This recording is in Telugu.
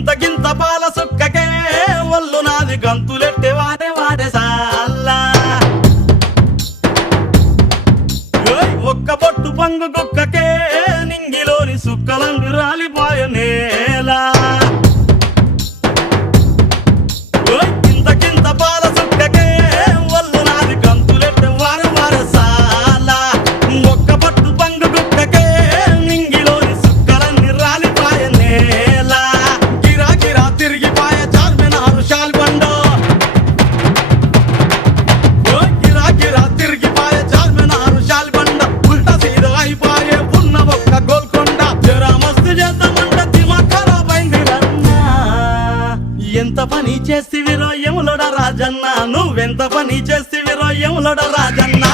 ఇంతకింత పాల సుక్కకే ఒళ్ళు నాది గంతులెట్టే వాడే వాడే సాల్లా ఒక్క పొట్టు పంగు కుక్కకే నింగిలోని సుక్కలంగు రాలిపోయ నేల ఇంతకింత పాల సుక్కకే ఒళ్ళు నాది గంతులెట్టే వాడే వాడే సాల్లా ఒక్క పొట్టు పంగు కుక్కకే నింగిలోని సుక్కలన్నీ రాలిపోయ నేల గిరా గిరా తిరిగిపోయ చార్మినారు షాల్బండో గిరా గిరా తిరిగిపోయ చార్మినారు షాల్బండ ఉల్టా సీదా అయిపోయే ఉన్న ఒక్క గోల్కొండ జరా మస్తు చేద్దామంట దిమాగ్ ఖరాబ్ అయింది రన్నా ఎంత పని చేస్తివిరో యములోడ రాజన్న నువ్వెంత పని చేస్తివిరో యములోడ రాజన్న